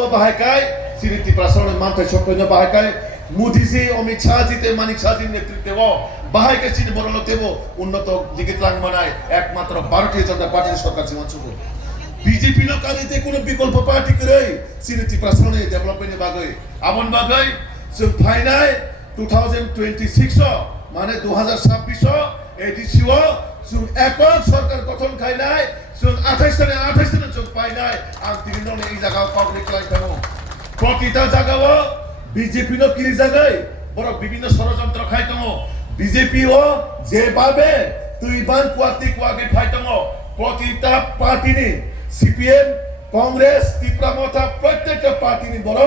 ও বাহাইকাই সিনি ত্রিপুরাসনের মানথাই সক্রিয় বাহাইকাই মোদিজি অমিত শাহজিতে মানিক শাহজির নেতৃত্বে বাহাইকে চিনি বড়লো দেব উন্নত দিকে ত্রাং মানায় একমাত্র ভারতীয় জনতা পার্টির সরকার জীবন শুভ বিজেপি লোকালিতে কোনো বিকল্প পার্টি করে সিনি ত্রিপুরাসনে ডেভেলপমেন্ট বাগৈ আমন বাগৈ जों फाइनाय 2026 माने 2026 एडिसिओ जों एকক सरकार गठन खायनाय जों 28 जन जों फाइनाय आं दिननो এই জায়গা পাবলিক লাইন থামো প্রতিটা জায়গাও বিজেপি নো কিরি জায়গায় বড় বিভিন্ন ষড়যন্ত্র খাইতমো বিজেপি ও যেভাবে তুইবান কুয়াতি কুয়াগে ফাইতমো প্রতিটা পার্টি নি সিপিএম কংগ্রেস ত্রিপুরা মথা প্রত্যেকটা পার্টি নি বড়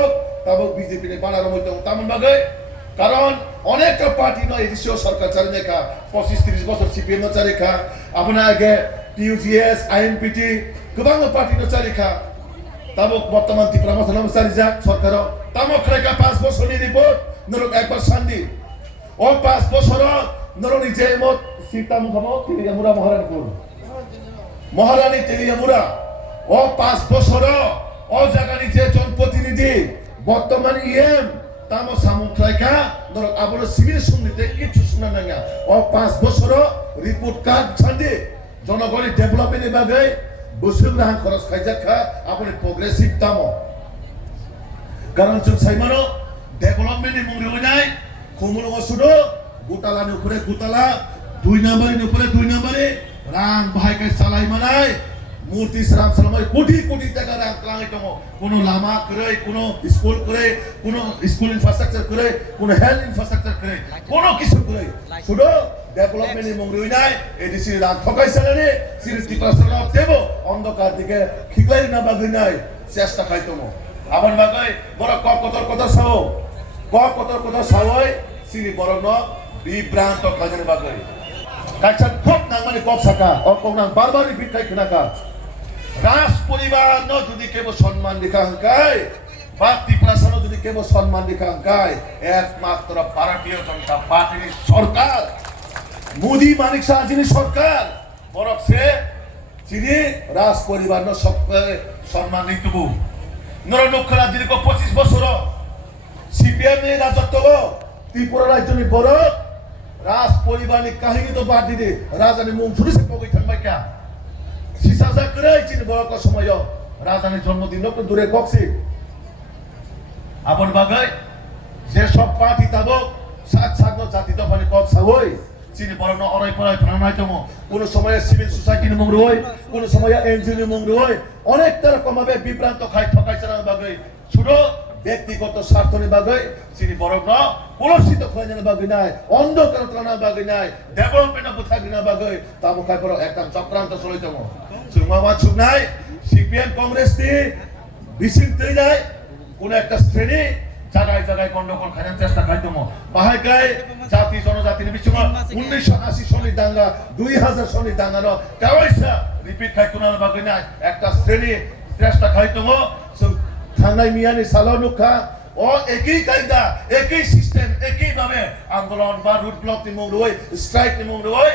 তাবো বিজেপি নে বানার মতো তামন বাগে কারণ অনেকটা পার্টি নয় এডিসিও সরকার চালিয়ে রেখা 25-30 বছর সিপিএম নো চালিয়ে রেখা আপনার আগে টিউজিএস আইএনপিটি গোবাং পার্টি নো চালিয়ে রেখা তাবো বর্তমান ত্রিপুরা মথা নাম চালিয়ে যা সরকার তামো খরেকা 5 বছরের রিপোর্ট নরক একবার শান্তি ও 5 বছর নরনি যে মত সীতাম খামো তেলিয়ামুরা মহারানী তেলিয়ামুরা ও 5 বছর ও জায়গানি যে জনপ্রতিনিধি বর্তমান ইএম তামো সামুখলাইকা ধর আবার সিভিল সুন্নিতে কিছু শুনা নাঙ্গা ও 5 বছর রিপোর্ট কার্ড ছাড়ে জনগণের ডেভেলপমেন্টের বাগে বছর রান খরচ খাইজাখা আপনি প্রগ্রেসিভ তামো কারণ जों সাইমানো ডেভেলপমেন্টের মুংরে হইনাই খুমুল ওসুদো গুতালানি উপরে গুতালা 2 নম্বরের উপরে 2 নম্বরে রাং ভাইকে চালাই মানাই মূর্তি শ্রাম সালামাই কোটি কোটি টাকা রাং ক্লাঙাই দङ কোনো লামা করে কোনো স্কুল করে কোনো স্কুল ইনফ্রাস্ট্রাকচার করে কোনো হেলথ ইনফ্রাস্ট্রাকচার করে কোনো কিছু করে শুধু ডেভেলপমেন্টের মুংরে হইনাই এডিসি রাং ঠকাই চালানি সিরিটি পার্সেন্ট দেব অন্ধকার দিকে খিকলাই না বাগিনাই চেষ্টা খাইতম আবার বাগাই বড় কথা সাও কথা সাওই সিনি বড় ন বিভ্রান্ত খাজনে বাগাই কাইছা ফট না মানে কপ সাকা ও কোনা বারবার রিপিট খাই খনাকা রাজ পরিবার ন যদি কেব সম্মান দেখা হংকাই বা ত্রিপুরাসন যদি কেব সম্মান দেখা হংকাই একমাত্র ভারতীয় জনতা পার্টির সরকার মোদি মানিক শাহজির সরকার বরক সে চিনি রাজ পরিবার ন সম্মান দিতবু নর নক্ষরা দীর্ঘ 25 বছর সিপিএম এর রাজত্ব ত্রিপুরা রাজ্যনি বড় রাজ পরিবারের কাহিনী তো বাদ দিদে রাজানি মুখ ধরে সে পগৈ থাকবাই কা সিসাজা করে চিনি বড় ক সময় রাজানি জন্মদিন তো দূরে কক্সি আপন বাগাই যে সব পার্টি তাবো সাত জাতি তো মানে কক্সা হই চিনি বড় ন অরাই পরাই ফানাই তমো কোন সময় সিভিল সোসাইটির মুখ রই কোন সময় এনজিও মুখ রই অনেক রকম ভাবে বিভ্রান্ত খাই ঠকাই চালানোর বাগাই শুধু ব্যক্তিগত স্বার্থের বাগে চিনি বড় ন কলসিত খোঁজানোর বাগে নাই অন্ধকার তোলানোর বাগে নাই ডেভেলপমেন্ট বুথাগিনার বাগে তামো খাই বড় একদম চক্রান্ত চলিতম সুমামা ছুক নাই সিপিএম কংগ্রেস তি বিশৃঙ্খল নাই কোন একটা শ্রেণী জায়গায় জায়গায় গন্ডগোল খাইনার চেষ্টা খাইতম বাহাইকাই জাতি জনজাতির বিচমা 1980 সনের দাঙ্গা 2000 সনের দাঙ্গার কাওয়াইসা রিপিট খাইতনার বাগে নাই একটা শ্রেণী চেষ্টা খাইতম থানাই মিয়ানি সালানুখা ও একই কায়দা একই সিস্টেম একই ভাবে আন্দোলন বা রুট ব্লক নিমং রই স্ট্রাইক নিমং রই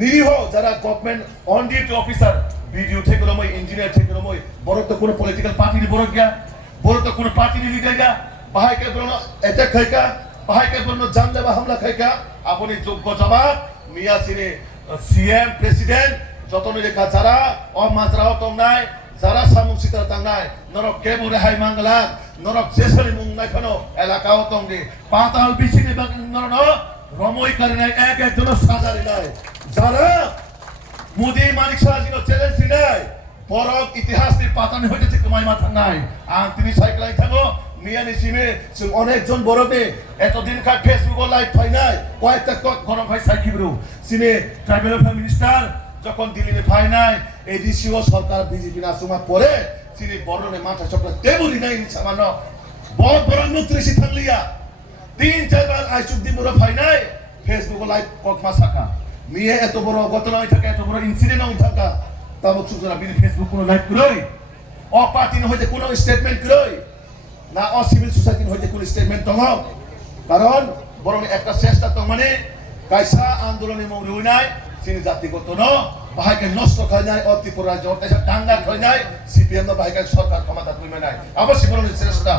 নিরীহ যারা government on duty officer video থেকে রমই ইঞ্জিনিয়ার থেকে রমই বড় তো কোনো পলিটিক্যাল পার্টি নি বড় গিয়া বড় তো কোনো পার্টি নি লিডার গিয়া বাহাইকে বড় অ্যাটাক খাইকা বাহাইকে বড় জানলে বা হামলা খাইকা আপনি যোগ্য জবাব মিয়া সিনে সিএম প্রেসিডেন্ট যতন রেখা যারা ও মাজরাও তো নাই যারা সামুসিতা তাংনাই নরক কেবু রেহাই মাংলা নরক জেসরি মুংনাই ফানো এলাকাও তংগে পাতাল বিছিনে নরন রমই কারণে একজন সাজারি নাই যারা মোদি মানিক শাহজির চ্যালেঞ্জ দিলাই বরক ইতিহাস নি পাতানি হইতেছে কমাই মাথা নাই আর তিনি সাইকেলাই থাকো মিয়ানি সিমে অনেকজন বড়বে এতদিন কার ফেসবুক লাইভ পাই নাই কয়েকটা গরম ভাই সাইকিব্রু সিনে ট্রাইবেল অ্যাফেয়ার মিনিস্টার যখন দিল্লিতে পাই নাই এডিসিও সরকার বিজেপি না সময় পরে তিনি বড়নে মাথা চক্র দেবুরি নাই সামান্য বড় মন্ত্রী থাকলিয়া 3-4 বার আইসুক দিমুরা পাই নাই ফেসবুক লাইভ ককমা সাকা মিয়ে এত বড় ঘটনা হই থাকে এত বড় ইনসিডেন্ট হই থাকা তাবক সুজরা বিনি ফেসবুক কোনো লাইভ করই ও পার্টি হইতে কোনো স্টেটমেন্ট করই না ও সিভিল সোসাইটি হইতে কোনো স্টেটমেন্ট দङ কারণ বরং একটা চেষ্টা তো মানে কাইসা আন্দোলনের মৌরি হই নাই sini জাতিগত ন বাহাইকে নষ্ট খাই নাই ও ত্রিপুরা জোট টাঙ্গা খাই নাই সিপিএম ন বাহাইকে সরকার ক্ষমতা তুলবে নাই আবার সিপিএম চেষ্টা